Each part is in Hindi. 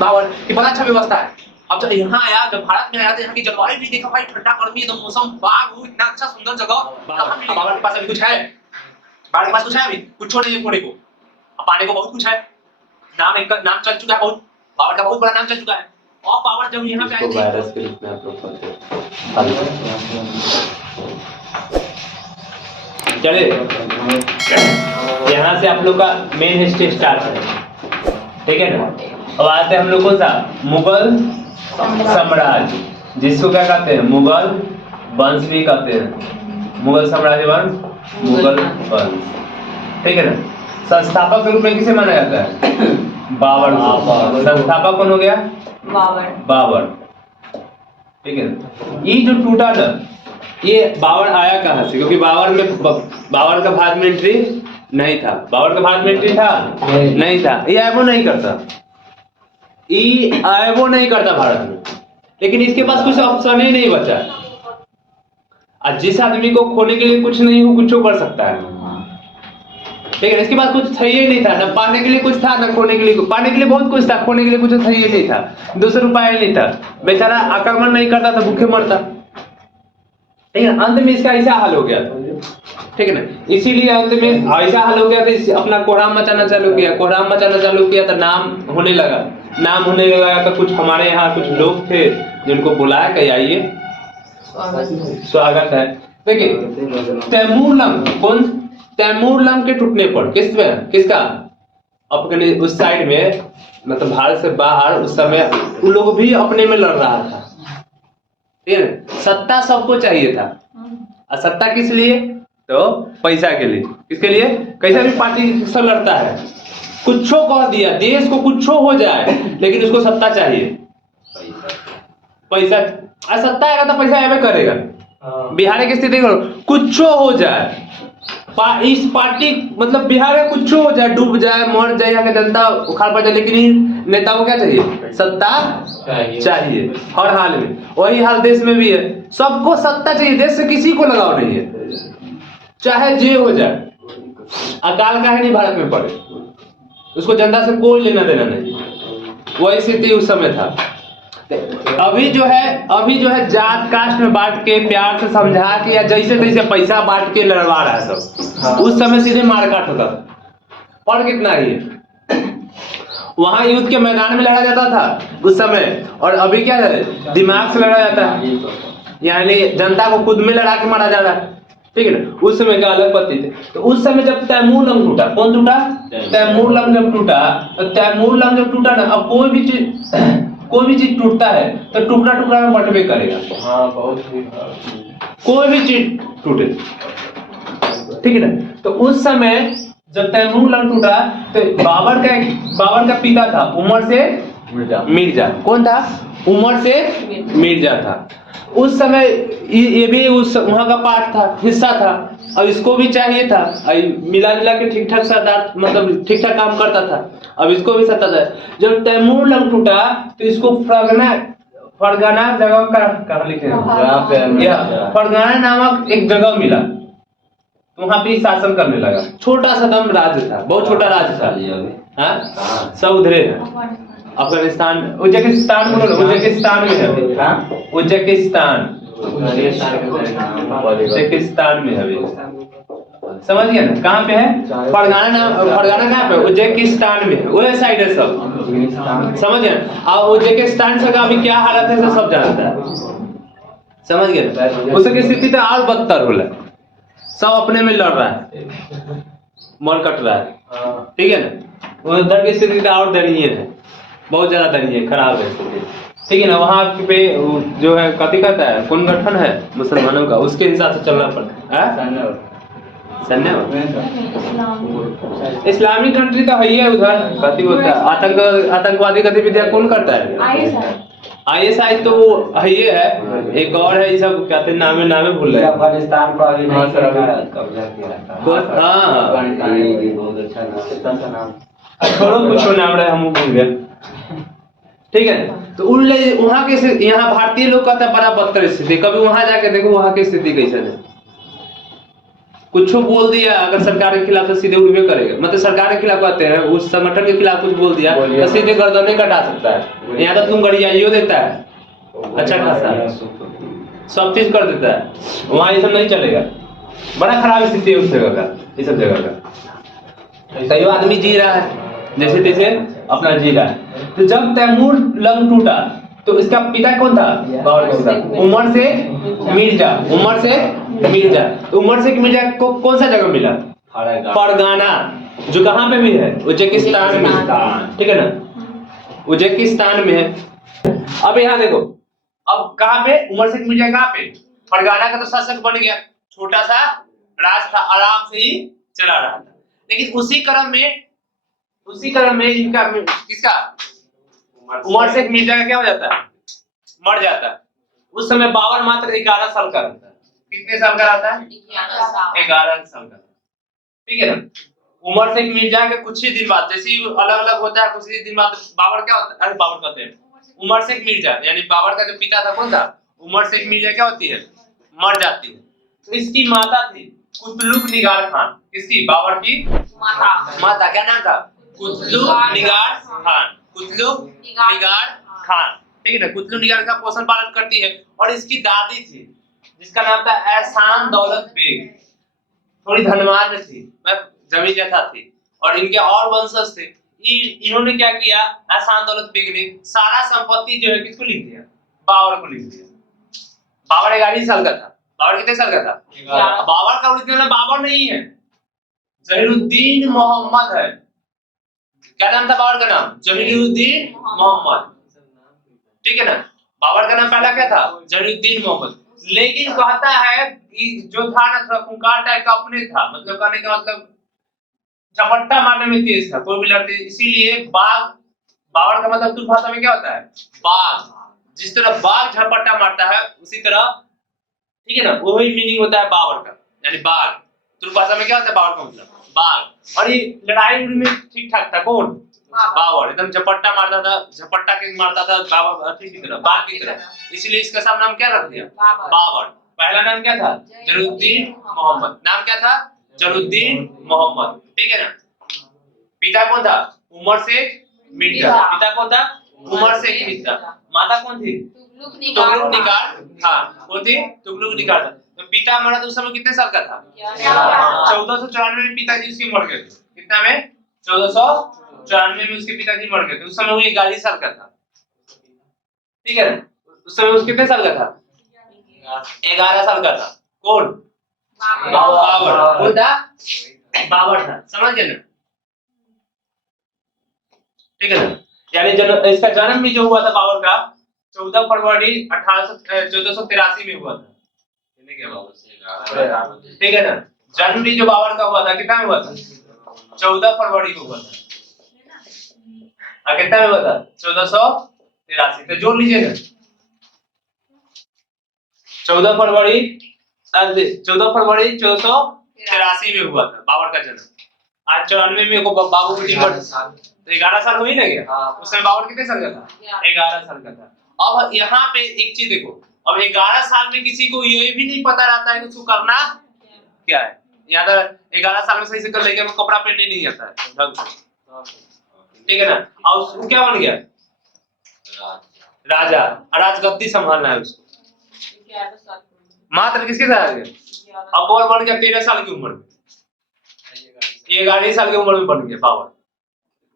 बाबर ये बड़ा अच्छा व्यवस्था है। अब जब यहाँ आया, जब भारत में आया तो यहाँ की जलवायु भी देखा भाई, ठंडा गर्मी एकदम मौसम, बाग इतना अच्छा सुंदर जगह कहाँ मिलेगा। बाबर के पास अभी कुछ है? बाबर के पास कुछ है? अभी कुछ नहीं है कोने को, पाने को बहुत कुछ है। नाम चल चुका है बहुत, बाबर का बहुत बड़ा नाम चल चुका है। और बाबर जब यहाँ पे आए थे वायरस के रूप में आप लोग पढ़ते चले, यहाँ से आप लोग का मेन हिस्ट्री स्टार्ट है, ठीक है ना। अब आते हैं हम लोग को सा मुगल साम्राज्य, जिसको क्या कहते हैं, मुगल वंश भी कहते हैं, मुगल साम्राज्य वंश, मुगल वंश, ठीक है ना। संस्थापक के रूप में किसे माना जाता है? बाबर को। संस्थापक कौन हो गया? बाबर, ठीक है ना। ये जो टूटा ना, ये बाबर आया कहाँ से? क्योंकि बाबर का भारत में एंट्री नहीं था। बाबर का भारत में एंट्री था नहीं था। ये आएबो नहीं करता, ये आएबो नहीं करता भारत में, लेकिन इसके पास कुछ ऑप्शन ही नहीं बचा। और जिस आदमी को खोने के लिए कुछ नहीं हो, कुछ कर सकता है, ठीक है। इसके पास कुछ चाहिए नहीं था, न पाने के लिए कुछ था, न खोने के लिए। पाने के लिए बहुत कुछ था, खोने के लिए कुछ चाहिए नहीं था, दूसरा उपाय नहीं था। बेचारा आक्रमण नहीं करता था, भूखे मरता, ठीक है। अंत में इसका ऐसा हाल हो गया, ठीक है ना। इसीलिए अंत में ऐसा हाल हो गया था, अपना कोहराम मचाना चालू किया। कोहराम मचाना चालू किया तो नाम होने लगा, नाम होने लगा तो कुछ हमारे यहाँ कुछ लोग थे जिनको बुलाया कि आइए स्वागत है। देखिए तैमूरलंग, कौन? तैमूरलंग के टूटने पर किसका अपने उस साइड में, मतलब भारत से बाहर उस समय उन लोग भी अपने में लड़ रहा था, ठीक है। सत्ता सबको चाहिए था, और सत्ता किस लिए? तो पैसा के लिए। किसके लिए? कैसा भी पार्टी से लड़ता है, कुछो कह दिया, देश को कुछो हो जाए, लेकिन उसको सत्ता चाहिए, पैसा। सत्ता आएगा तो पैसा आवे करेगा। बिहार की स्थिति करो, कुछो हो जाए, इस पार्टी मतलब बिहार में कुछो हो जाए, डूब जाए, मर जाए, यहाँ की जनता उखाड़ पड़ जाए, लेकिन नेताओं को क्या चाहिए? सत्ता चाहिए हर हाल में। वही हाल देश में भी है, सबको सत्ता चाहिए, देश से किसी को लगाव नहीं है, चाहे जे हो जाए। अकाल का है नहीं भारत में पड़े, उसको जनता से कोई लेना देना नहीं। वही स्थिति उस समय था। अभी जो है जात कास्ट में बांट के, प्यार से समझा के, या जैसे तैसे पैसा बांट के लड़वा रहा है सब। उस समय सीधे मारकाट होता था। फर्क कितना ही है, वहां युद्ध के मैदान में लड़ा जाता था उस समय, और अभी क्या है, दिमाग से लड़ा जाता है, यानी जनता को खुद में लड़ा के मारा जा रहा है, ठीक है ना। उस समय का अलग पद्धति थे। तो उस समय जब तैमूरलंग टूटा, कौन टूटा? तैमूरलंग जब टूटा, तो तैमूरलंग जब टूटा ना, अब कोई भी चीज टूटता है तो टुकड़ा टुकड़ा में बंटवे करेगा। कोई भी चीज टूटे, ठीक है ना। तो उस समय जब तैमूरलंग टूटा, तो बाबर का पिता था उमर से मिर्जा। कौन था? उमर से मिर्जा था। उस समय ये भी उस वहां का पार्ट था, हिस्सा था। अब इसको भी चाहिए था, मिला के ठीक ठाक सरदार, मतलब ठीक ठाक काम करता था। अब इसको भी सत्ता था। जब तैमूरलंग टूटा तो इसको फरगाना जगह का कहाँ लिखे हैं, फरगाना नामक एक जगह मिला, तो वहां पे शासन करने लगा। छोटा सा दम राज्य था, बहुत छोटा राज्य था, सब उधरे है। अफगानिस्तान, उज्बेकिस्तान में है, उज्बेकिस्तान में है, समझ गया ना कहाँ पे है? फरगाना कहाँ पे? उज्बेकिस्तान में है, वो साइड है सब, समझ गया। और उज्बेकिस्तान से का अभी क्या हालत है सब जानता है, समझ गया। उसकी स्थिति तो और बदतर हो, सब अपने में लड़ रहा है, मर कट रहा है, ठीक है ना। उधर की स्थिति तो और दयनीय है, बहुत ज्यादा दयनीय, खराब है, ठीक है ना। वहाँ पे जो है कथी कहता है, कौन गठन है मुसलमानों का, उसके हिसाब से चलना पड़ता है। सैन्य इस्लामिक कंट्री तो है ही है उधर। कथी बोलता है, आतंकवादी गतिविधियां कौन करता है? ISI तो है ये है, एक और है, ये सब क्या थे, नामे भूल रहे। अफगानिस्तान को अभी कब्जा किया था। छोड़ो, कुछ नाम रहे, हम भूल गए, ठीक है। तो वहाँ के, यहाँ भारतीय लोग कहता है बड़ा बदतर स्थिति। कभी वहां जाके देखो वहां की स्थिति कैसे है, कुछ बोल दिया अगर सरकार के खिलाफ तो सीधे उड़वे करेगा, मतलब सरकार के खिलाफ कहते हैं, उस संगठन के खिलाफ कुछ बोल दिया तो सीधे गर्दन कटा सकता है। यहाँ तो तुम गड़ियाइयो देता है अच्छा खासा, सब चीज कर देता है, वहाँ ये सब नहीं चलेगा। बड़ा खराब स्थिति है उस जगह का, इस सब जगह का। कई आदमी जी रहा है जैसे तैसे अपना जी रहा है। तो जब तैमूर लंग टूटा तो इसका पिता कौन था? बाबर कौन था? उमर से मिर्जा, उमर से मिर्जा। उमर से मिर्जा को कौन सा जगह मिला? फरगाना, जो कहाँ पे भी है? उज्बेकिस्तान में, ठीक है ना, उज्बेकिस्तान में है। अब यहाँ देखो, अब कहाँ पे उमर से मिर्जा, कहाँ पे? फरगाना का तो शासक बन गया, छोटा सा राज था, आराम से ही चला रहा था। लेकिन उसी क्रम में इनका किसका, उमर शेख मिर्जा का क्या हो जाता है? मर जाता है। उस समय बाबर मात्र 11 साल का रहता है। कितने साल का रहता है? 11 साल का, ठीक है ना। उमर शेख मिर्जा के कुछ ही दिन बाद, जैसे अलग अलग होता है, कुछ ही दिन बाद बाबर क्या होता है? अरे बाबर कहते हैं, उमर शेख मिर्जा यानी बाबर का जो पिता था कौन था? उमर शेख मिर्जा क्या होती है? मर जाती है। तो इसकी माता थी कुतलुक निगार खान। किसकी? बाबर की माता। क्या नाम था? कुतलुक निगार खान। कुतलुक निगार खान, ठीक है ना। कुतलुक निगार का पोषण पालन करती है। और इसकी दादी थी जिसका नाम था एहसान दौलत बेग, थोड़ी धनवान थी, जमीन जथा थी, और इनके और वंशज थे। इन्होंने क्या किया? एहसान दौलत बेग ने सारा संपत्ति जो है किसको लिख दिया? बाबर को लिख दिया। बाबर 11 साल का था। बाबर कितने साल का था? बाबर का ओरिजिनल बाबर नहीं है, जहीरुद्दीन मोहम्मद है। क्या नाम था बाबर का? नाम जहीरुद्दीन मोहम्मद, ठीक है ना। बाबर का नाम पहला क्या था? जहीरुद्दीन मोहम्मद। लेकिन कहता है कि जो था ना, थोड़ा खूंखार टाइप का अपने था, मतलब कहने का मतलब झपट्टा मारने में तेज था, कोई भी लड़ते, इसीलिए बाघ, बाबर का मतलब तुर्क भाषा में क्या होता है? बाघ। जिस तरह बाघ झपट्टा मारता है उसी तरह, ठीक है ना, वही मीनिंग होता है बाबर का, यानी बाघ। तुर्क भाषा में क्या होता है बाबर का मतलब? बाघ। और ये लड़ाई में ठीक ठाक था। कौन? बाबर। एकदम झपट्टा मारता था, झपट्टा के मारता था बाबर की तरह, बाघ की तरह। इसलिए इसका सब नाम क्या रख दिया? बाबर। पहला नाम क्या था? जहीरुद्दीन मोहम्मद। नाम क्या था? जहीरुद्दीन मोहम्मद, ठीक है ना। पिता कौन था? उमर शेख मिर्जा। पिता कौन था? उमर शेख मिर्जा। माता कौन थी? तुगलुक निगार खान। कौन थी? तुगलुक निगार खान। तो पिता मरा तो उस समय कितने साल का था? 1494 में पिताजी उसके मर गए थे। कितना में? 1494 में उसके पिताजी मर गए थे। उस समय वो 11 साल का था, ठीक है ना। उस समय उसके कितने साल का था? 11 साल का था। कौन? बाबर। कौन था? बाबर था, समझ गए ना, ठीक है ना। यानी इसका जन्म भी जो हुआ था बाबर का 14 फरवरी 1483 में हुआ था, ठीक है ना। जन्म भी जो बाबर का हुआ था कितना में हुआ था? 14 फरवरी को हुआ था। कितना में हुआ था? 1483। तो जोड़ लीजिए ना, 14 फरवरी 1483 में हुआ था बाबर का जन्म। आज 94 में बाबू की उम्र तो 11 साल हुई ना गया। उस समय बाबर कितने साल का था? 11 साल का था। अब यहाँ पे एक चीज देखो, अब 11 साल में किसी को ये भी नहीं पता रहता है कि उसको करना क्या है। यहाँ तो 11 साल में सही से कर लेगा, वो कपड़ा पहनने नहीं आता है ढंग से, ठीक है ना। और उसको क्या बन गया? राजा। राजगद्दी संभालना है उसको। मात्र किसके साथ आ गया? अब और बन गया 13 साल की उम्र में, 11 साल की उम्र में बन गया बाबर।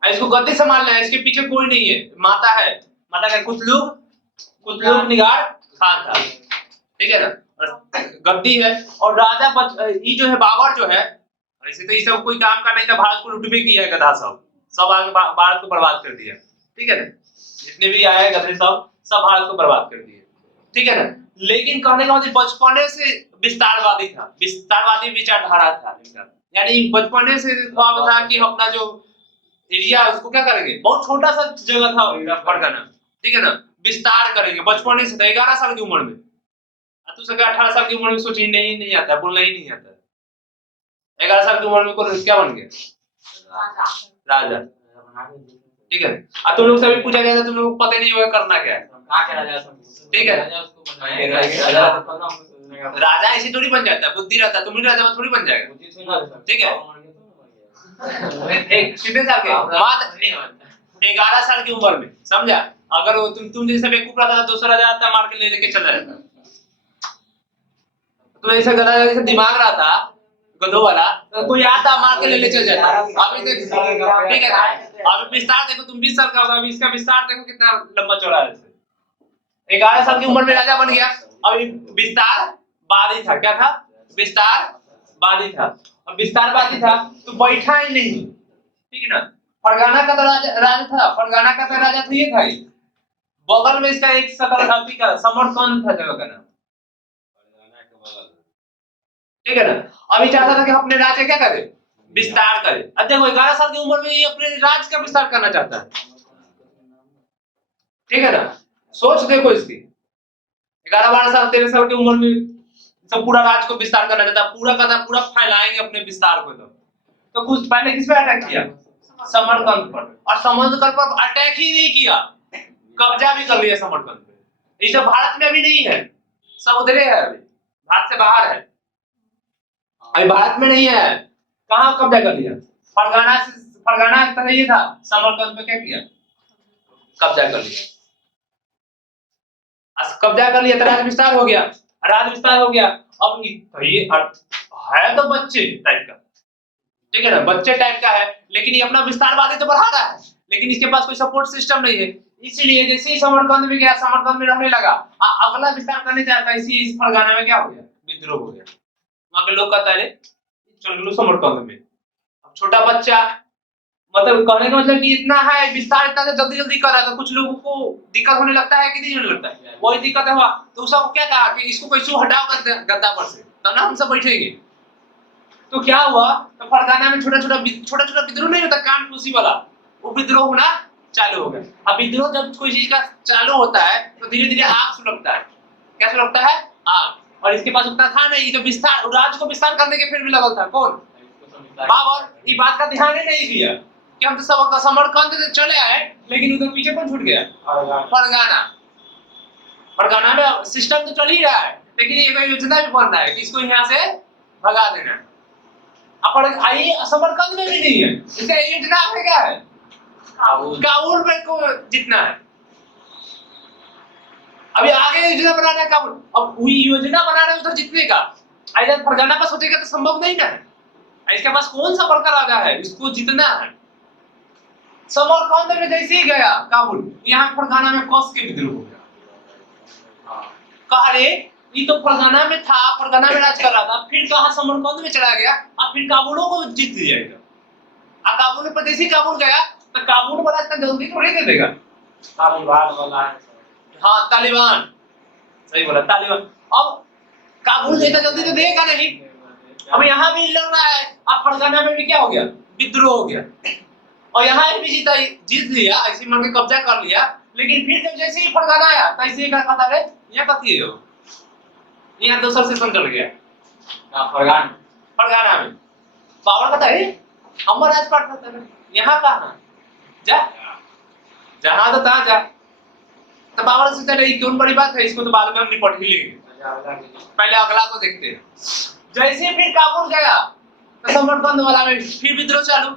इसको गद्दी संभालना है, इसके पीछे कोई नहीं है, माता है। माता का कुतलुक निगार खान था, ठीक है ना। और गद्दी है, और राजा ये जो है बाबर जो है, ऐसे तो ये सब कोई काम का नहीं था, भारत को लुटवे किया है गधा सब आगे भारत को बर्बाद कर दिया, ठीक है ना। जितने भी आए गधे सब भारत को बर्बाद कर दिए, ठीक है ना। लेकिन कहने का मतलब बचपने से विस्तारवादी था, विस्तारवादी विचारधारा था इनका। यानी बचपने से ख्वाब था कि अपना जो एरिया उसको क्या करेंगे, बहुत छोटा सा जगह था फरगाना, ठीक है ना, विस्तार करेंगे। बचपने से था, 11 साल की उम्र में। तू सके 18 साल की उम्र में सोच ही नहीं आता, बोलना ही नहीं आता। 11 साल की उम्र में कौन क्या बन गया? राजा, ठीक है। तुम लोग से भी पूछा गया था, तुम लोग को पता नहीं होगा करना क्या है, ठीक है, राजा ऐसे थोड़ी बन जाता है, बुद्धि रहता है, तुम भी राजा थोड़ी बन जाएगा। ठीक है, एक कितने साल के, मात्र 11 साल की उम्र में, समझा? अगर वो तुम जैसे बेवकूफ रहता था, दूसरा राजा आता मार के ले लेके चला जाता। तो ऐसा गधा जैसे दिमाग रहा था गधों वाला, तो कोई आता मार के ले चल जाता। अभी देख, ठीक है, अभी विस्तार देखो, तुम 20 साल का होगा, अभी इसका विस्तार देखो कितना लंबा चौड़ा है। 11 साल की उम्र में राजा बन गया। अभी विस्तार वादी था, क्या था? विस्तार वादी था। अब विस्तारवादी था तो बैठा ही नहीं, ठीक है ना? फरगाना का तो राजा था, फरगाना का तो राजा तो ये था ही। बगल में इसका एक सकलघाती का समरकंद था जगह का नाम, ठीक है ना? अभी चाहता था कि अपने राज्य क्या करे, विस्तार करे। अब देखो 11 साल की उम्र में ये अपने राज्य का विस्तार करना चाहता है, ठीक है ना? सोच देखो इसकी, 11-12 साल 13 साल की उम्र में सब पूरा राज्य को विस्तार करना चाहता, पूरा का पूरा फैलाएंगे अपने विस्तार को। तो कुछ पहले किस पे अटैक किया? समरकंद पर। और समरकंद पर अटैक ही नहीं किया, कब्जा भी कर लिया समरकंद पे। ये सब भारत में अभी नहीं है, सब उधरे है, अभी भारत से बाहर है, अभी भारत में नहीं है। कहाँ कब्जा कर लिया? फरगाना से, फरगाना का ये था, समरकंद पे क्या किया? कब्जा कर लिया। कब्जा कर लिया तो राज्य विस्तार हो गया, राज्य विस्तार हो गया। अब ये है तो बच्चे टाइप का, ठीक है ना? बच्चे टाइप का है, लेकिन ये अपना विस्तारवादी तो बढ़ा रहा है, लेकिन इसके पास कोई सपोर्ट सिस्टम नहीं है। इसलिए जैसे ही समरकंद में गया, समरकंद में रहने लगा, अगला विस्तार करने चाहता है, इस फरगाना में क्या हो गया? विद्रोह हो गया। वहां के लोग कहता है चल लो समरकंद में। अब छोटा बच्चा, मतलब कहने का मतलब कि इतना है, विस्तार इतना जल्दी जल्दी कर रहा था, कुछ लोगों को दिक्कत होने लगता है कि नहीं होने लगता है? वही दिक्कत हुआ तो सब क्या कहा कि इसको कैसे हटाओ गद्दा पर से, तब ना हम सब बैठेंगे। तो क्या हुआ? तो फरगाना में छोटा छोटा विद्रोह नहीं होता कान फूसी वाला, वो विद्रोह होना चालू हो गया। अब विद्रोह जब कोई चीज का चालू होता है तो धीरे धीरे आग सुलगता है। क्या सुलगता है? आग। और इसके पास उतना था नहीं, तो विस्तार, राज्य को विस्तार करने के फिर भी लगल था। कौन? बाबर। ये बात का ध्यान ही नहीं दिया कि हम तो सब समरकंद से चले आए, लेकिन उधर पीछे कौन छूट गया? फरगाना। फरगाना में सिस्टम तो चल ही रहा है, लेकिन ये योजना भी बन रहा है कि इसको यहाँ से भगा देना। अपन आई समरकंद में भी नहीं है, इसका योजना में क्या है? काबुल में को जितना है। अभी आगे योजना बनाना है काबुल, अब वही योजना बना रहे उधर जितने का। इधर फरगाना पर सोचेगा तो संभव नहीं ना। इसके पास कौन सा बड़का राजा है, इसको जितना है। समरकंद में जैसे ही गया काबुल, यहाँ फरगाना में कस के विद्रोह हो गया। कहा रे ये तो फरगाना में था, फरगाना में राज कर रहा था, फिर कहा समरकंद में चला गया, और फिर काबुलों को जीत लिया। काबुल पर जैसे काबुल गया तो काबुल वाला इतना जल्दी थोड़ी दे देगा। तालिबान वाला है, हाँ तालिबान, सही बोला, तालिबान। अब काबुल इतना जल्दी तो देगा नहीं। अब यहाँ भी लड़ रहा है, अब फरगाना में भी क्या हो गया? विद्रोह हो गया। और यहाँ भी जीत लिया, ऐसे मार के कब्जा कर लिया। लेकिन फिर जब जैसे ही फरगाना आया तैसे ही क्या था रे, ये कथी है? यहाँ दूसरा सेशन चल गया फरगाना में। पावर कहता है अमर राजपाट था, यहाँ कहाँ जा, जहाँ तो तहाँ जा। तो बाबर सोचता है क्यों बड़ी बात है, इसको तो बाद में हम निपट ही लेंगे, पहले अगला को देखते हैं। जैसे फिर काबुल गया तो समरकंद वाला में फिर विद्रोह चालू।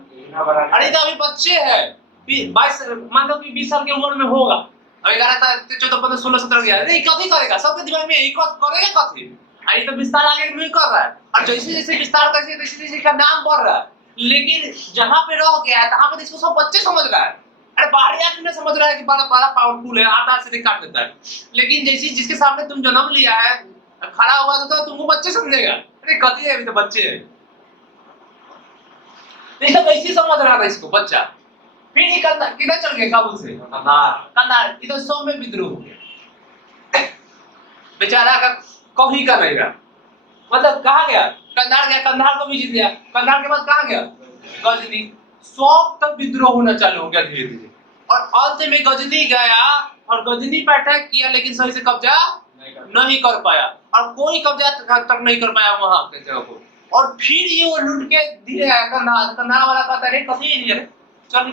अरे तो अभी बच्चे है, 22, मान लो कि 20 साल की उम्र में होगा, अभी 11 14 15 16 17 गया, नहीं कभी करेगा, सबके दिमाग में यही करेगा कथी। अरे तो विस्तार आगे नहीं कर रहा है, और जैसे जैसे विस्तार करके जैसे जैसे इसका नाम बढ़ रहा है, लेकिन जहां पे रह गया है तहां पे इसको सब बच्चे समझ रहा है। अरे बाहरी आदमी ने समझ रहा है कि बड़ा बड़ा पावरफुल है, आता से काट देता है, लेकिन जैसे जिसके सामने तुम जन्म लिया है, खड़ा हुआ तो तुमको बच्चे समझेगा। अरे कथी है, अभी तो बच्चे है। देखो कैसे समझ रहा था इसको बच्चा। फिर ये किधर चल गए? काबुल से कंधार। इधर 100 में विद्रोह हो गया, बेचारा का कभी का रहेगा, मतलब कहाँ गया? कंधार गया, कंधार को भी जीत गया। कंधार के बाद कहाँ गया? गजनी। 100 तक विद्रोह होना चालू हो गया धीरे धीरे, और अंत में गजनी गया और गजनी पे अटैक किया, लेकिन सही से कब्जा नहीं कर पाया, और कोई कब्जा तक नहीं कर पाया वहां के जगह को। और फिर ये वो लूट के धीरे आया कंधार। कंधार वाला कहता है कभी नहीं है, चल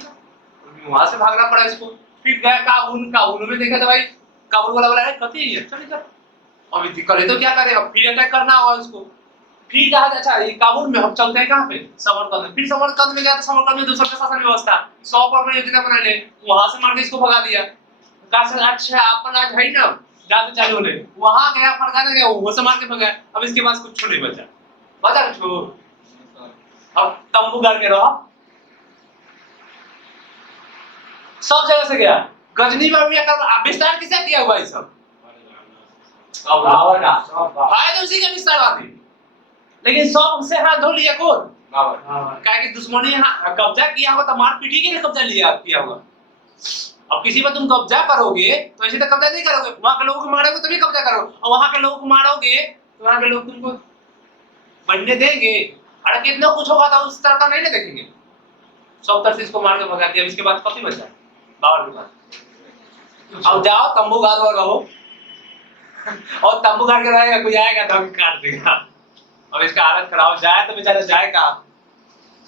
वहां से भागना पड़ा इसको। फिर गया काबुल। काबुल में देखा तो भाई काबुल वाला बोला कथी है चल इधर, अब इतनी करे तो क्या करे, अब फिर अटैक करना होगा उसको। फिर कहा अच्छा ये काबुल में हम चलते हैं कहाँ पे, समरकंद में। फिर समरकंद में गया तो समरकंद में दूसरा शासन व्यवस्था 100 योजना बना ले, वहां से मार के इसको भगा दिया। कहा से अच्छा अपन आज है ना जाते चालू होने, वहां गया फड़काने गया, वो से मार के भगा। अब इसके पास कुछ नहीं बचा, बचा कुछ। अब तंबू गाड़ के रहो, सब जगह से गया। गजनी में भी विस्तार किसने किया हुआ ये सब, बाबर का है तो उसी का विस्तार आदि। लेकिन सब से हाथ धो लिया कौन, बाबर। क्या कि दुश्मनी कब्जा किया होगा तो मार पीटी के लिए कब्जा लिया किया होगा। अब किसी पर तुम कब्जा करोगे तो ऐसे तो कब्जा नहीं करोगे, वहां के लोगों को मारोगे तभी कब्जा करोगे, और वहां के लोगों को मारोगे तो वहां के लोग तुमको बनने देंगे। अरे कितना कुछ होगा तो उस तरह का नहीं ना देखेंगे। सब तरह से इसको मार के भगा दिया। इसके बाद कभी बचा बाबर के पास। अब जाओ तंबू गाड़ और रहो, और तंबू गाड़ के रहेगा, कोई आएगा तो काट देगा। अब इसका हालत खराब जाए तो बेचारा जाए कहाँ,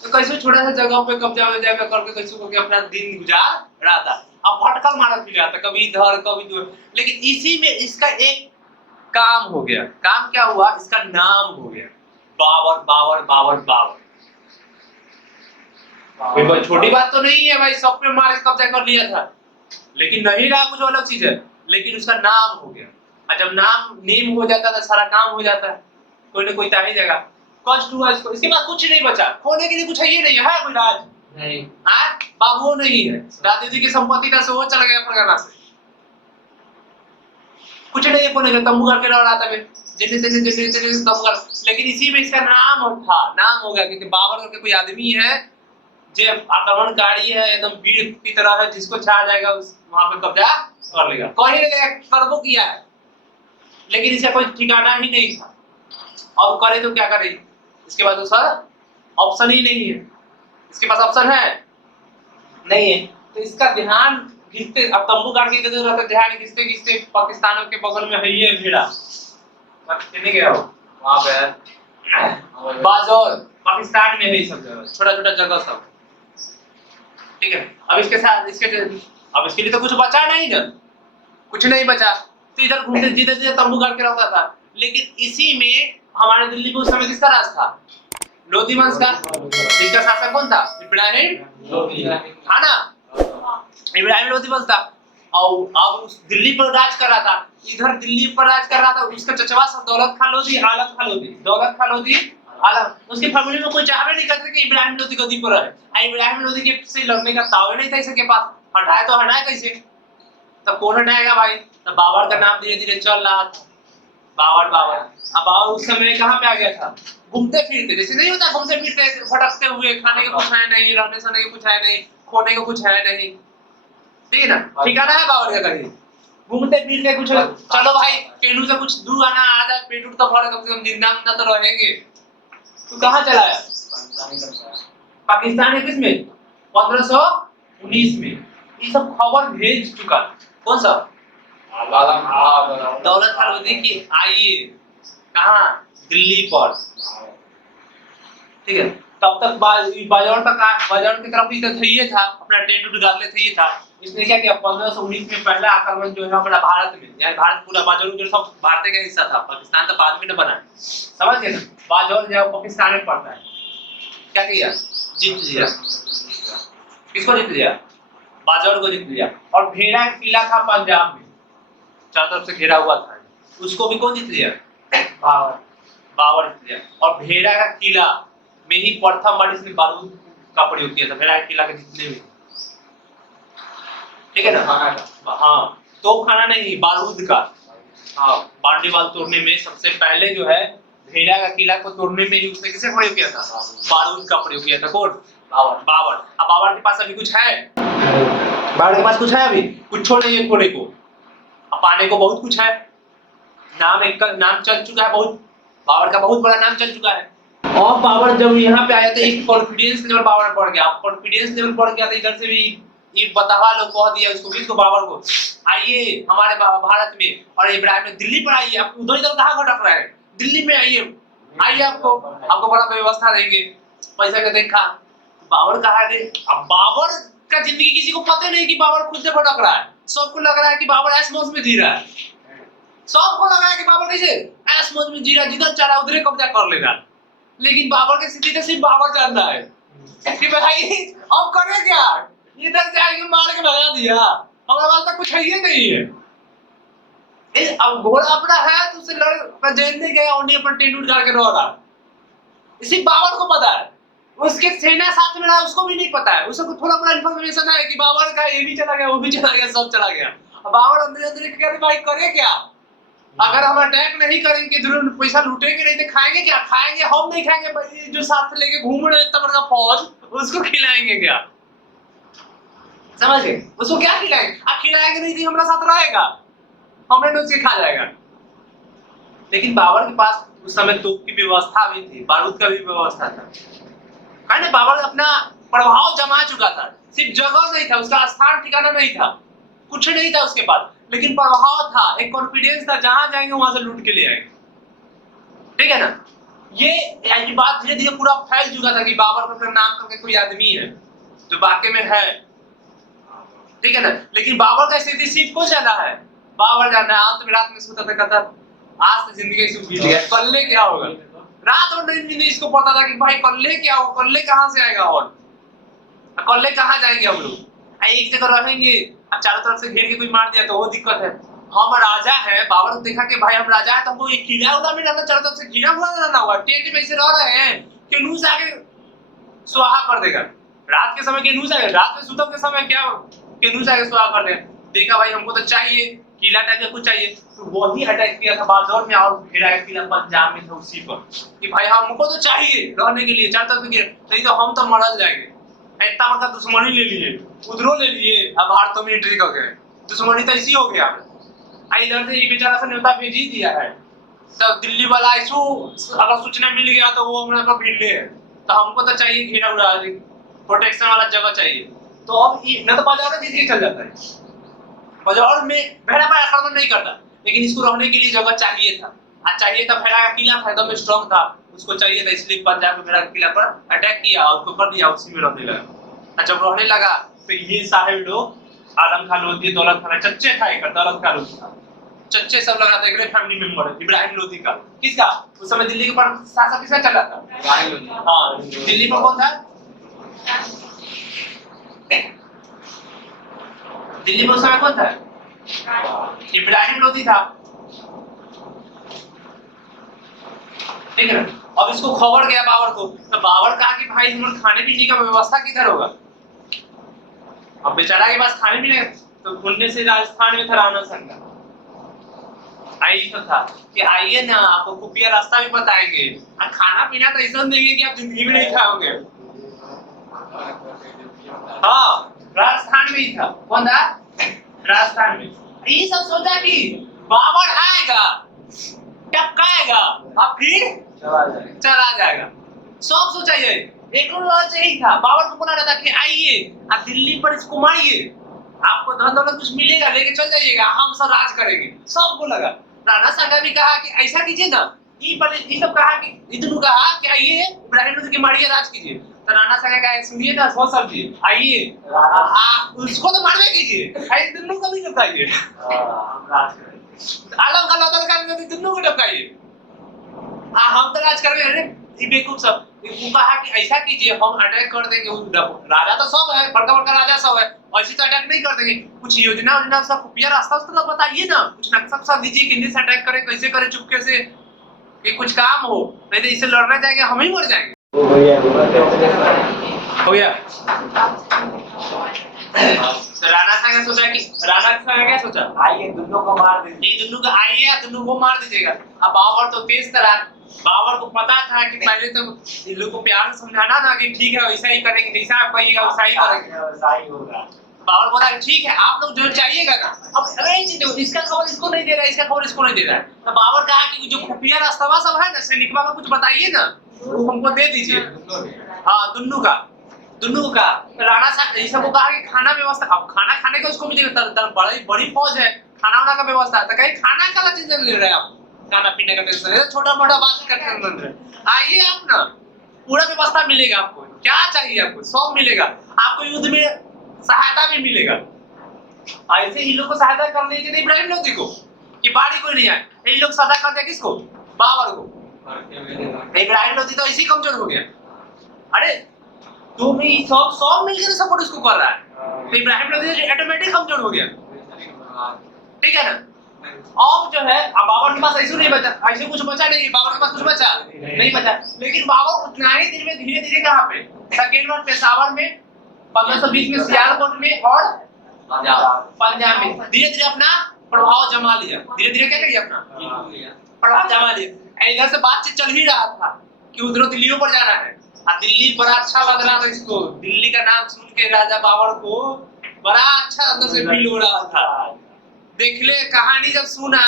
तो कैसे छोटा सा जगह पे कब्जा में जाकर करके कैसे करके अपना दिन गुजार रहा था। अब भटकल मारा फिर जाता, कभी इधर कभी उधर। लेकिन इसी में इसका एक काम हो गया। काम क्या हुआ, इसका नाम हो गया बाबर बाबर बाबर बाबर। कोई छोटी बात तो नहीं है भाई, सब पे मार के कब्जा कर लिया था, लेकिन नहीं रहा कुछ अलग चीज है, लेकिन उसका नाम हो गया। और जब नाम नेम हो जाता है सारा काम हो जाता है, कोई ना कोई ताही जगह कष्ट हुआ इसको। इसके बाद कुछ नहीं बचा, खोने के लिए कुछ है ही नहीं है, कोई राज नहीं, बाबू नहीं है, दादी जी की संपत्ति था वो चला गया परगना से, कुछ नहीं है खोने के। तंबू करके रह रहा था जितने तंबू कर। लेकिन इसी में इसका नाम था, नाम हो गया कि बाबर करके कोई आदमी है जो आक्रमणकारी है, एकदम वीर की तरह है, जिसको छा जाएगा वहां पे कब्जा कर लेगा। कहीं नहीं करबो किया है, लेकिन इसका कोई ठिकाना ही नहीं था। अब करे तो क्या करे, इसके बाद उसका ऑप्शन ही नहीं है। इसके पास ऑप्शन है नहीं है, तो इसका ध्यान खींचते, अब तंबू गाड़ के इधर उधर ध्यान खींचते खींचते पाकिस्तान के बगल में है ये भेड़ा, कितने गया हो वहां पे बाजौर, पाकिस्तान में है ये सब जगह, छोटा छोटा जगह सब, ठीक है। अब इसके साथ अब इसके लिए तो कुछ बचा नहीं ना, कुछ नहीं बचा, तो इधर घूमते जिधर जिधर तंबू गाड़ के रहता था। लेकिन इसी में हमारे दिल्ली में उस समय किसका राज था, लोधी वंश का। इसका शासक कौन था, इब्राहिम लोधी था ना, इब्राहिम लोधी वंश था। और अब उस दिल्ली पर राज कर रहा था, इधर दिल्ली पर राज कर रहा था उसका चचवा दौलत खान लोधी, आलम खान लोधी, दौलत खान लोधी आलम। उसकी फैमिली में कोई चाहवे नहीं करते कि इब्राहिम लोधी गद्दी पर रहे। इब्राहिम लोधी के से लड़ने का तावे नहीं था इसके पास, हटाए तो हटाए कैसे, तब कौन हटाएगा भाई। तब बाबर का नाम धीरे धीरे चल रहा था, बाबर बाबर। अब बाबर उस समय कहाँ पे आ गया था, घूमते फिरते, जैसे नहीं होता घूमते फिरते भटकते हुए, खाने का कुछ है नहीं, रहने सहने का कुछ है नहीं, खोने का कुछ है नहीं, ठीक है ना, ठिकाना है बाबर का कहीं, घूमते फिरते कुछ चलो भाई केनू से कुछ दूर आना आ जाए, पेट उठ तो भरे, कम से कम जिंदा तो रहेंगे। तो कहाँ चला है, पाकिस्तान है, किसमें 1519 में। ये सब खबर भेज चुका, कौन सा दौलत खान लोधी की आइए कहाँ, दिल्ली पर, ठीक है। तब तक बाजार की तरफ इधर थी था, अपना टेंट उठ गाले थी था। इसने क्या किया, 1519 में पहला आक्रमण जो है हमारा भारत में, यानी भारत पूरा बाजार जो सब भारत का हिस्सा था, पाकिस्तान तो बाद में न बना, समझ गए ना। बाजार जो पाकिस्तान में पड़ता है, क्या किया, जीत लिया। किसको जीत लिया, बाजार को जीत लिया। और भेड़ा किला था पंजाब में, चारों तरफ से घिरा हुआ था, उसको भी कौन जीत लिया, बाबर जीत लिया। और भेड़ा का किला में ही प्रथम बार इसने बारूद का प्रयोग किया था, भेड़ा के किला के जितने भी, ठीक है ना। हाँ, तो खाना नहीं, बारूद का, हाँ, बांडीवाल तोड़ने में सबसे पहले जो है भेड़ा का किला को तोड़ने में ही उसने किसे प्रयोग किया था, बारूद का प्रयोग किया था, कौन, बाबर। अब बाबर के पास अभी कुछ है, बाबर के पास कुछ है अभी, कुछ नहीं है खोने को, अब पाने को बहुत कुछ है। नाम एक नाम चल चुका है, बहुत बाबर का बहुत बड़ा नाम चल चुका है। और बाबर जब यहाँ पे आया तो एक कॉन्फिडेंस लेवल बाबर बढ़ गया, कॉन्फिडेंस लेवल बढ़ गया, तो इधर से भी ये बतावा लोग कह दिया उसको भी, तो बाबर को आइए हमारे भारत में, और इब्राहिम ने दिल्ली पर आइए, आप उधर इधर कहाँ भटक रहे हैं, दिल्ली में आइए, आइए आपको बड़ा व्यवस्था देंगे, पैसा का देखा। बाबर कहा, अब बाबर का जिंदगी किसी को पता नहीं कि बाबर खुद से भटक रहा है। सबको लग रहा है कि बाबर ऐश मौज में जी रहा है। सबको लग रहा है कि बाबर कैसे ऐश मौज में जी रहा है, जिधर चाहा उधर कब्जा कर लेगा। लेकिन बाबर की स्थिति तो सिर्फ बाबर जानता है कि भाई अब करे क्या, इधर से आके मार के भगा दिया, हमारे पास तो कुछ है ही नहीं है। अब घोड़ा अपना है तो उसे लड़ जेल में गया, उन्हें अपन टेंट उड़ के रह रहा। इसी बाबर को पता है, उसके सेना साथ में रहा उसको भी नहीं पता है। उसको थोड़ा बड़ा इन्फॉर्मेशन है कि बाबर का ये भी चला गया, वो भी चला गया, सब चला गया। अब बाबर अंदर अंदर कह रहे भाई करे क्या, अगर हम अटैक नहीं करेंगे जरूर पैसा लूटेंगे नहीं तो खाएंगे क्या, खाएंगे हम नहीं खाएंगे भाई, जो साथ लेके घूम रहे इतना बड़ा फौज उसको खिलाएंगे क्या, समझ गए? उसको क्या खिलाएंगे? आप खिलाएंगे नहीं तो हमारा साथ रहेगा, हमने नोच के खा जाएगा। लेकिन बाबर के पास उस समय तोप की व्यवस्था भी थी, बारूद का भी व्यवस्था था। कहने बाबर अपना प्रभाव जमा चुका था, सिर्फ जगह नहीं था, उसका स्थान ठिकाना नहीं था, कुछ नहीं था उसके पास, लेकिन प्रभाव था, एक कॉन्फिडेंस था, जहां जाएंगे वहां से लूट के ले आएंगे। ठीक है ना? ये बात धीरे धीरे पूरा फैल चुका था कि बाबर का नाम करके कोई आदमी है जो वाकई में है। ठीक है ना? लेकिन बाबर का स्थिति सिर्फ को जाना है, बाबर जाना है। आज तो रात में सोता था, कहता आज तो जिंदगी से बीत गया, कल क्या होगा। रात और दिन इसको पता था कि भाई कल्ले क्या हो, कल्ले कहां से आएगा और कल्ले कहां जाएंगे हम लोग। एक जगह रहेंगे, अब चारों तरफ से घेर के कोई मार दिया तो वो दिक्कत है। हम राजा है, बाबर को देखा कि भाई हम राजा है तो हमको एक किला उला में रहना, चारों तरफ से घिरा हुआ रहना हुआ, टेंट में ऐसे रह रहे हैं कि नूस आके स्वाहा कर देगा। रात के समय के नूस आएगा, रात में सुतम के समय क्या के नूस आके स्वाहा कर देगा। देखा भाई हमको तो चाहिए किला टाइप का कुछ चाहिए, तो वही अटैक किया था बाजार में और घेरा किला पंजाब में था उसी पर कि भाई हमको तो चाहिए रहने के लिए, चारों तरफ नहीं तो हम तो मरल जाएंगे। इतना बड़ा दुश्मनी ले लिए, उधरों ले लिए, अब भारत में एंट्री कर गए, दुश्मनी तो इसी हो गया। इधर से ये बेचारा से न्योता भेज ही दिया है, तो दिल्ली वाला इसको अगर सूचना मिल गया तो वो हमारे पास भीड़ ले है, तो हमको तो चाहिए घेरा उड़ा प्रोटेक्शन वाला जगह चाहिए। तो अब न तो बाजार में जीत के चल जाता है, बाजार में भेड़ा पर आक्रमण नहीं करता, लेकिन इसको रहने के लिए जगह चाहिए था। चाहिए था, भेड़ा का किला था एकदम स्ट्रांग था, उसको चाहिए था, इसलिए पंजाब में भेड़ा के किला पर अटैक किया और उसको कर दिया, उसी में रहने लगा। जब रहने लगा तो ये सारे लोग आलम खान लोधी, दौलत खान, चच्चे था, एक दौलत खान लोधी था, चच्चे सब लगा था, एक फैमिली मेंबर है इब्राहिम लोधी का। किसका? उस समय दिल्ली के पर शासक किसका चल रहा था? इब्राहिम लोधी। हाँ, दिल्ली पर कौन था? दिल्ली में उस समय कौन था? इब्राहिम लोधी था। ठीक है ना? अब इसको खबर गया बाबर को, तो बाबर कहा कि भाई हमारे खाने पीने का व्यवस्था किधर होगा। अब बेचारा के पास खाने पीने, तो पुण्य से राजस्थान में था राणा संगा, आई तो था कि आइए ना आपको खुफिया रास्ता भी बताएंगे, और खाना पीना तो ऐसा देंगे कि आप जिंदगी में नहीं खाओगे। हाँ, राजस्थान में ही था। कौन था? राजस्थान में। ये सब सोचा कि बाबर आएगा, टपकाएगा और फिर चला जाएगा, सब सोचा ये। एक और यही था, बाबर को बोला रहा था कि आइए आप दिल्ली पर इसको मारिए, आपको धन दौलत कुछ मिलेगा, लेके चल जाइएगा, हम सब राज करेंगे। सबको लगा। राणा संगा भी कहा कि ऐसा कीजिए ना, ये सब कहा कि इतनू कहा कि आइए इब्राहिम लोधी के मारिए, राज कीजिए। तो राणा संगा कहा सुनिए ना, सोच समझिए, आइए उसको तो मारने कीजिए, ऐसे दिल्ली को भी टपकाइए, आलम खान लौटल का दिल्ली को टपकाइए, हम तो राज करेंगे। अरे ये बेवकूफ सब, वो कहा कि ऐसा कीजिए, हम अटैक कर देंगे, राजा तो सब है, बड़का बड़का राजा सब है, ऐसे तो अटैक नहीं कर देंगे, कुछ योजना सब खुफिया रास्ता उसको बताइए ना, कुछ नक्शा सब दीजिए, किन्हीं से अटैक करें, कैसे करें चुपके से, कि कुछ काम हो, नहीं तो इससे लड़ने जाएंगे हम ही मर जाएंगे। हो गया। तो राणा संगा सोचा कि राणा संगा क्या सोचा, आइए दोनों को मार दीजिए, दोनों को आइए दोनों को मार दीजिएगा। अब बाबर तो तेज था, बाबर को पता था कि पहले तो इन लोगों को प्यार से समझाना ना कि ठीक है वैसा ही करेंगे, जैसा आप कहिएगा वैसा ही करेंगे, वैसा ही होगा। बाबर बोला कि ठीक है आप लोग जो चाहिएगा ना, अब अरे देखो इसका खबर इसको नहीं दे रहा है, इसका खबर इसको नहीं दे रहा है। तो बाबर कहा कि जो खुफिया रास्ता सब है ना, सैनिकवा का कुछ बताइए ना, वो हमको दे दीजिए। हाँ, दुन्नू का राणा साहब ये सबको कहा कि खाना व्यवस्था, अब खाना खाने का उसको मिलेगा, बड़ी फौज है, खाना वाना का व्यवस्था है, तो कहीं खाना का टेंशन ले रहे हैं आप, खाना पीने का टेंशन है, छोटा मोटा बात का टेंशन है। आइए आप ना, पूरा व्यवस्था मिलेगा आपको, क्या चाहिए आपको सब मिलेगा, आपको युद्ध में सहायता भी मिलेगा। ऐसे ही लोग को सहायता करने के लिए इब्राहिम लोदी को कि बाड़ी कोई नहीं आए, ये लोग सदा करते हैं किसको? बाबर को। इब्राहिम लोदी तो इसी कमजोर हो गया। अरे तुम ही सब मिलकर सपोर्ट उसको कर रहा है, तो इब्राहिम लोदी ऑटोमेटिक कमजोर हो गया। ठीक है ना? अब जो है, अब बाबर के पास ऐसे नहीं बचा, ऐसे कुछ बचा नहीं, बाबर के पास कुछ बचा नहीं बचा, लेकिन बाबर उतना ही दिन में धीरे धीरे कहाँ पे, सेकेंड बार पेशावर में, 1520 में सियालकोट में और पंजाब में धीरे धीरे अपना प्रभाव जमा लिया। धीरे धीरे क्या किया? अपना प्रभाव जमा लिया। इधर से बातचीत चल ही रहा था कि उधर दिल्ली पर जाना है, और दिल्ली बड़ा अच्छा लग रहा था इसको। दिल्ली का नाम सुन के राजा बाबर को बड़ा अच्छा अंदर से फील हो रहा था। देख ले कहानी जब सुना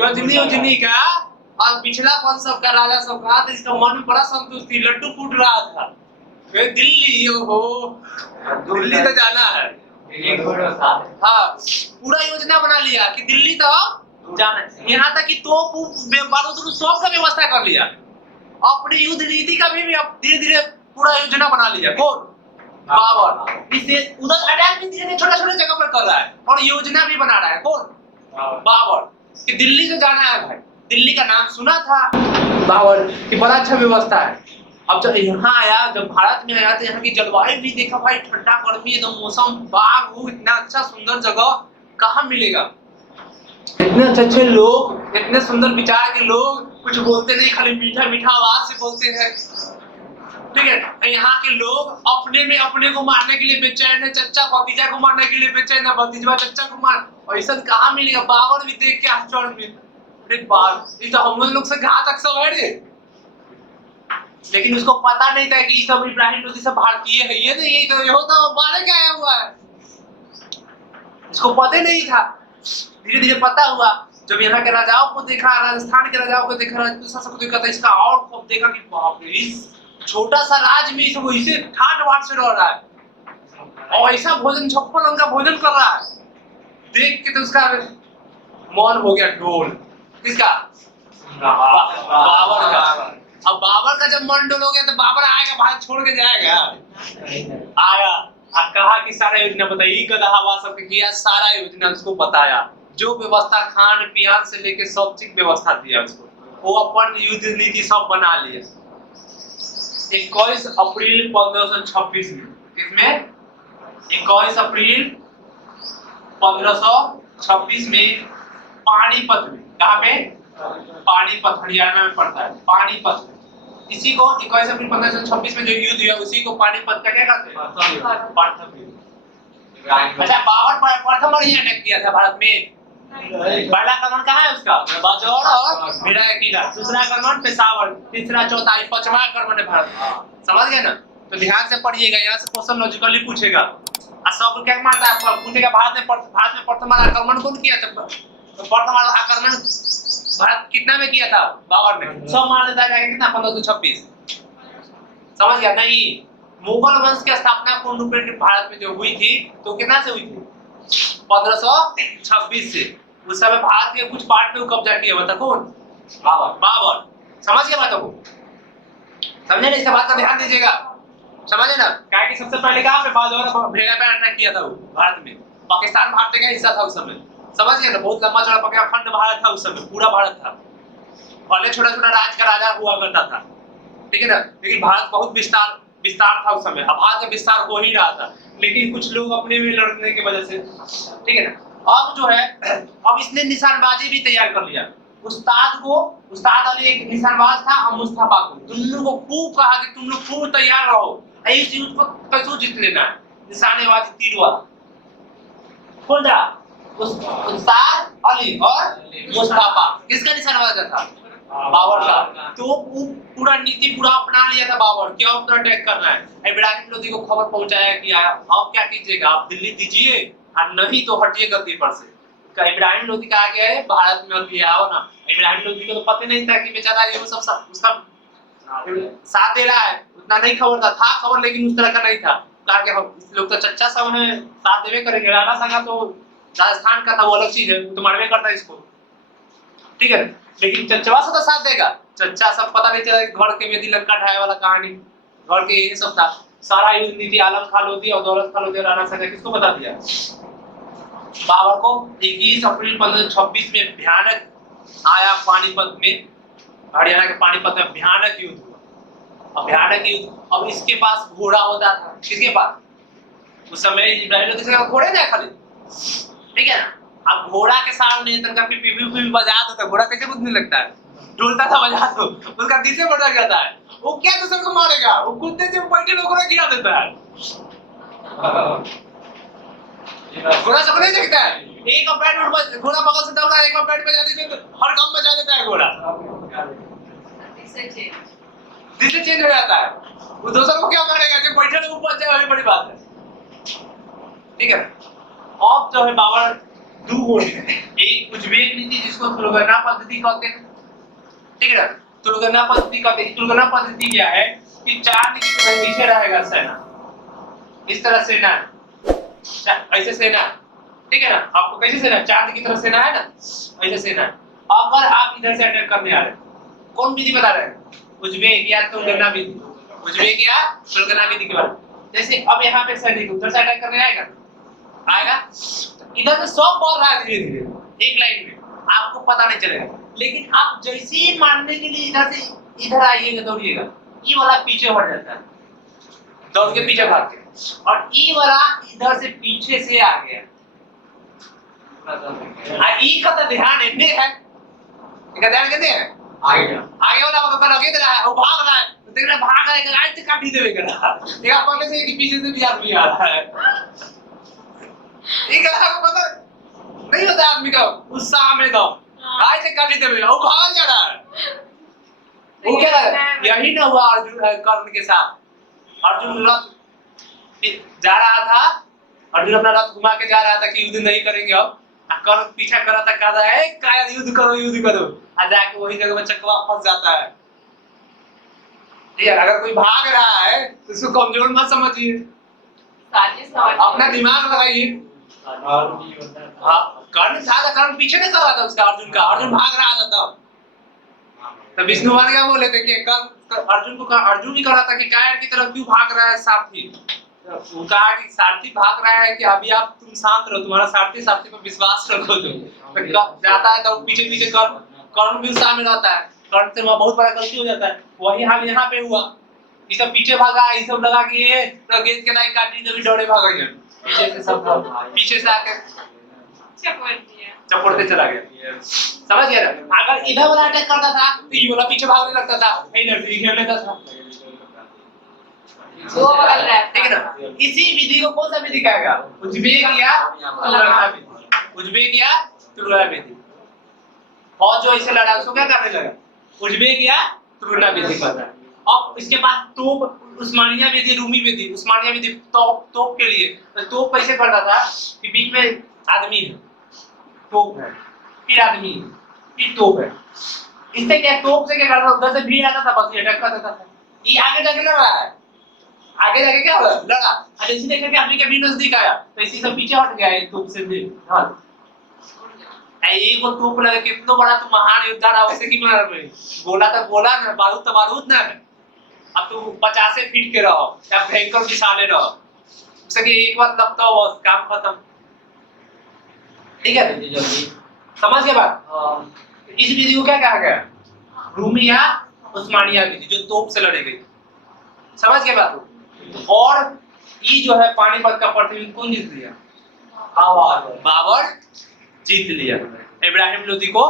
गजनी उजनी का और पिछला पन सबका राजा सबका, तो इसका मन में बड़ा संतुष्टि, लड्डू फूट रहा था। दिल्ली हो, दिल्ली तो जाना है। हाँ, पूरा योजना बना लिया कि दिल्ली तो जाना है। यहाँ तक कि तोप बारूद सब का व्यवस्था कर लिया, अपनी युद्ध नीति का भी धीरे धीरे पूरा योजना बना लिया। कौन? बाबर। इसे उधर अटैक भी धीरे छोटे छोटे जगह पर कर रहा है और योजना भी बना रहा है। कौन? बाबर। कि दिल्ली से जाना है भाई, दिल्ली का नाम सुना था बाबर की, बड़ा अच्छा व्यवस्था है। अब जब यहाँ आया, जब भारत में आया, तो यहाँ की जलवायु भी देखा भाई, ठंडा गर्मी एकदम मौसम, बाग इतना अच्छा सुंदर जगह कहाँ मिलेगा? इतने अच्छे लोग, इतने सुंदर विचार के लोग, कुछ बोलते नहीं, खाली मीठा मीठा आवाज से बोलते हैं। ठीक है, यहाँ के लोग अपने में अपने को मारने के लिए बेचैन है, चच्चा भतीजा को मारने के लिए बेचैन है, भतीजा चच्चा को मार, और ऐसा कहाँ मिलेगा? बाबर भी देख के आश्चर्य में, अरे बाप, ये तो हम लोग से घातक सब है रे। लेकिन उसको पता नहीं था कि सब इब्राहिम लोदी सब भारतीय है, ये तो मारे क्या आया हुआ है, इसको पता नहीं था। धीरे धीरे पता हुआ, जब यहाँ के राजाओं को देखा, राजस्थान के राजाओं को देखा, राजपूत को देखा, था इसका और खूब देखा कि बाप रे, इस छोटा सा राज में सब इसे ठाट बाट से रह रहा है और ऐसा भोजन, 56 रंग का भोजन कर रहा है। देख के तो उसका मन हो गया डोल। किसका? बाबर का। अब बाबर का जब मन डोल हो गया, तो बाबर आएगा, भारत छोड़ के जाएगा? आया, कहा कि सारा योजना बताइए, गदहावा सबके किया, सारा योजना उसको बताया, जो व्यवस्था खान पियान से लेके सब चीज व्यवस्था दिया उसको, वो अपन युद्ध नीति सब बना लिया। 21 अप्रैल 1526 में, किसमें? 21 अप्रैल 1526 में पानीपत में, कहाँ पे? पानीपत, हरियाणा में पड़ता है, पानीपत में। इसी को 21 अप्रैल 1526 में जो युद्ध हुआ, उसी को पानीपत का क्या कहते हैं? अच्छा, बाबर प्रथम बार ही अटैक किया था भारत में। पहला आक्रमण कहाँ है उसका? बाजौर और मीरा का किला। दूसरा आक्रमण पेशावर, तीसरा, चौथा, पांचवा आक्रमण है भारत। समझ गए ना? तो ध्यान से पढ़िएगा, यहाँ से क्वेश्चन लॉजिकली पूछेगा। सब क्या मारता है, पूछेगा भारत में प्रथम आक्रमण कौन किया था? तो प्रथम आक्रमण भारत कितना में किया था? बाबर ने। सब मार देता है कितना? 1526। समझ गया? नहीं, मुगल वंश की स्थापना पूर्ण रूप में भारत में जो हुई थी, तो कितना से हुई थी? 1526 से। उस समय भारत के कुछ पार्ट में कब्जा किया हुआ था। कौन? बाबर। समझ गया बातों को? समझे ना? इस बात का ध्यान दीजिएगा, समझे ना? क्या कि सबसे पहले कहाँ पे बाजौर भेड़ा पे अटैक किया था वो भारत में। पाकिस्तान भारत का हिस्सा था उस समय। समझ गए ना? बहुत लंबा चौड़ा पकड़ा खंड भारत था उस समय, पूरा भारत था। पहले छोटा छोटा राज्य का राजा हुआ करता था, ठीक है ना? लेकिन भारत बहुत विस्तार था उस समय। अब भारत का विस्तार हो ही रहा था, लेकिन कुछ लोग अपने में लड़ने की वजह से, ठीक है ना? अब जो है, अब इसने निशानबाजी भी तैयार कर लिया। उस्ताद अली एक निशानबाज था, और मुस्तफा को, दोनों को खूब कहा कि तुम लोग खूब तैयार रहो, इस युद्ध को कैसे जीत लेना है। निशानेबाजी तीर वाला कौन था? उस्ताद अली और मुस्तफा। किसका निशानबाज था? बाबर का। तो पूरा नीति पूरा अपना लिया था बाबर, क्या ऊपर अटैक करना है। इब्राहिम लोदी को खबर पहुंचाया कि आप क्या कीजिएगा, आप दिल्ली दीजिए और नहीं तो हटिए गद्दी पर से। इब्राहिम लोदी कहा गया है भारत में अभी आओ ना। इब्राहिम लोदी को तो पता नहीं था कि बेचारा ये सब उसका साथ दे रहा है, उतना नहीं खबर था खबर, लेकिन उस तरह का नहीं था। कहा कि हम लोग तो चच्चा सब है, साथ देवे करेंगे। राणा संगा तो राजस्थान का था, वो अलग चीज है, तो मारवे करता है इसको, ठीक है। लेकिन चच्चा से तो साथ देगा, चच्चा सब पता नहीं चला घर के मेदी लटका ढाए वाला कहानी, घर के ये सब था। सारा युद्ध नीति आलम खान लोधी और दौलत खान लोधी और राणा संजय किसको बता दिया? बाबर को 21 अप्रैल 1526 में भयानक आया पानीपत में, हरियाणा के पानीपत में भयानक युद्ध हुआ। अब भयानक युद्ध, अब इसके पास घोड़ा होता था, किसके पास? उस समय इब्राहिम लोधी के घोड़े थे खाली, ठीक है ना? अब घोड़ा के सामने तनका पी बजा दो तो घोड़ा कैसे कूदने लगता है? डोलता था बजा दो, उसका दिल से बढ़ जाता है, वो क्या दूसरे को मारेगा? वो कूदते से बैठे लोगों को गिरा देता है। घोड़ा सबको नहीं देखता है, एक का पैर उठ, घोड़ा बगल से दौड़ा, एक का पैर बजा देते तो हर काम बजा देता है घोड़ा, दिल चेंज हो जाता है। वो दूसरे को क्या मारेगा? जो बैठे लोग ऊपर जाए, वही बड़ी बात है, ठीक है? अब जो है बाबर दो गोल, एक उज्बेक नीति जिसको तुलगना पद्धति कहते हैं, ठीक है ना? तुलगना पद्धति कहते हैं। तुलगना पद्धति क्या है कि चांद की तरह नीचे रहेगा सेना, इस तरह सेना, ऐसे सेना, ठीक है ना? आपको कैसे सेना? चांद की तरह सेना है ना, ऐसे सेना। अगर आप इधर से अटैक करने आ रहे हैं, कौन विधि बता रहे हैं? उज्बेक या तुलगना विधि, उज्बेक या तुलगना विधि के बारे में। जैसे अब यहाँ पे सैनिक उधर से अटैक करने आएगा, इधर से सब बढ़ रहा है धीरे धीरे एक लाइन में, आपको पता नहीं चलेगा। लेकिन आप जैसे ही मारने के लिए इधर से इधर आइएगा, दौड़िएगा, ये वाला पीछे हट जाता है, दौड़ के पीछे भाग के, और ये वाला इधर से पीछे से आ गया। ये का तो ध्यान इतने है, इसका ध्यान कितने है? आगे वाला वो कर आगे रहा है, वो भाग रहा है, देख रहा भाग रहा है, आज से काट ही देगा। देखा पहले से कि पीछे से भी आदमी आ रहा है, एक को पता नहीं होता आदमी का उत्साह में, तो आज से काट ही देगा, वो भाग जा रहा है। वो क्या है? यही ना हुआ अर्जुन कर्ण के साथ। अर्जुन रथ जा रहा था, अर्जुन अपना रथ घुमा के जा रहा था कि युद्ध नहीं करेंगे, अब कर्ण पीछा कर रहा था, कह रहा है क्या युद्ध करो युद्ध करो, आ जाके वही जगह में चकवा फंस जाता है। यार अगर कोई भाग रहा है तो उसको कमजोर मत समझिए, अपना दिमाग लगाइए। हाँ, कर्ण था, कर्ण पीछे नहीं कर रहा था उसका, अर्जुन का, अर्जुन भाग रहा था तब। तो विष्णु भगवान क्या बोले थे कि अर्जुन को, अर्जुन ही कह रहा था कि कायर की तरफ क्यों भाग रहा है सारथी? वो कहा कि सारथी भाग रहा है कि अभी आप तुम शांत रहो, तुम्हारा सारथी पर विश्वास रखो, तो जाता है तो पीछे पीछे कर्ण भी उत्साह में रहता है, कर्ण से वहाँ बहुत बड़ा गलती हो जाता है। वही हाल यहाँ पे हुआ, ये सब पीछे भागा, ये सब लगा कि ये तो गेंद के लाइक काटी, जब दौड़े भाग गए पीछे से, सब पीछे से आके चपड़ते चला गया, समझ गया ना? अगर इधर वाला अटैक करता था तो ये वाला पीछे भागने लगता था, इधर से खेल लेता था, दो बदल रहा है, ठीक है ना? इसी विधि को कौन सा विधि कहेगा? उज्बेक या तुलगना विधि, उज्बेक या तुलगना विधि। और जो इसे लड़ा उसको क्या करने लगा? उज्बेक या तुलगना विधि कहता है। अब इसके बाद तोप, उस्मानिया विधि, रूमी विधि। उस्मानिया विधि तोप के लिए, तो तोप कैसे करता था कि बीच में आदमी है, तोप है, फिर आदमी है, फिर तोप है। इससे क्या, तोप से क्या करता था? उधर से भीड़ आता था, बस ये अटैक कर देता था। ये आगे जाके लड़ रहा है, आगे जाके क्या हुआ? लड़ा। और इसी देखा कि आदमी के भी नजदीक आया तो इसी सब पीछे हट गया है तोप से भी। हां, एक तोप लगे, कितना बड़ा तू महान योद्धा रहा, उसे की मार रहे? गोला तो गोला ना, बारूद तो बारूद ना। अब तू 50 फीट के रहो या भयंकर विशाले रहो, उसे कि एक बार लगता हो बस काम खत्म, ठीक है? जल्दी समझ गए बात? इस विधि को क्या कहा गया? रूमी या उस्मानिया विधि, जो तोप से लड़ी गई। समझ गए बात? और ये जो है पानीपत का प्रतिनिधित्व कौन जीत लिया? बाबर जीत लिया। इब्राहिम लोधी को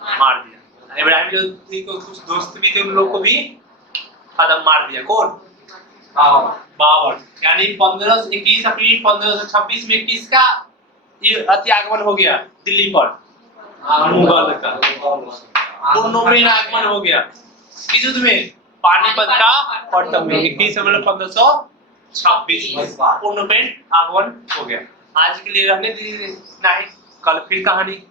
मार दिया। इब्राहिम लोधी को कुछ दोस्त भी थे, उन लोग को भी खत्म मार दिया। कौन? बाबर। यानी 21 अप्रैल 1526 में किसका ये अत्यागमन हो गया दिल्ली पर? मुगल का पूर्ण में आगमन हो गया। किस युद्ध में? पानीपत का पट्टम में 21 अप्रैल 1526 में पूर्ण में आगमन हो गया। आज के लिए रहने दीजिए, नहीं कल फिर कहानी।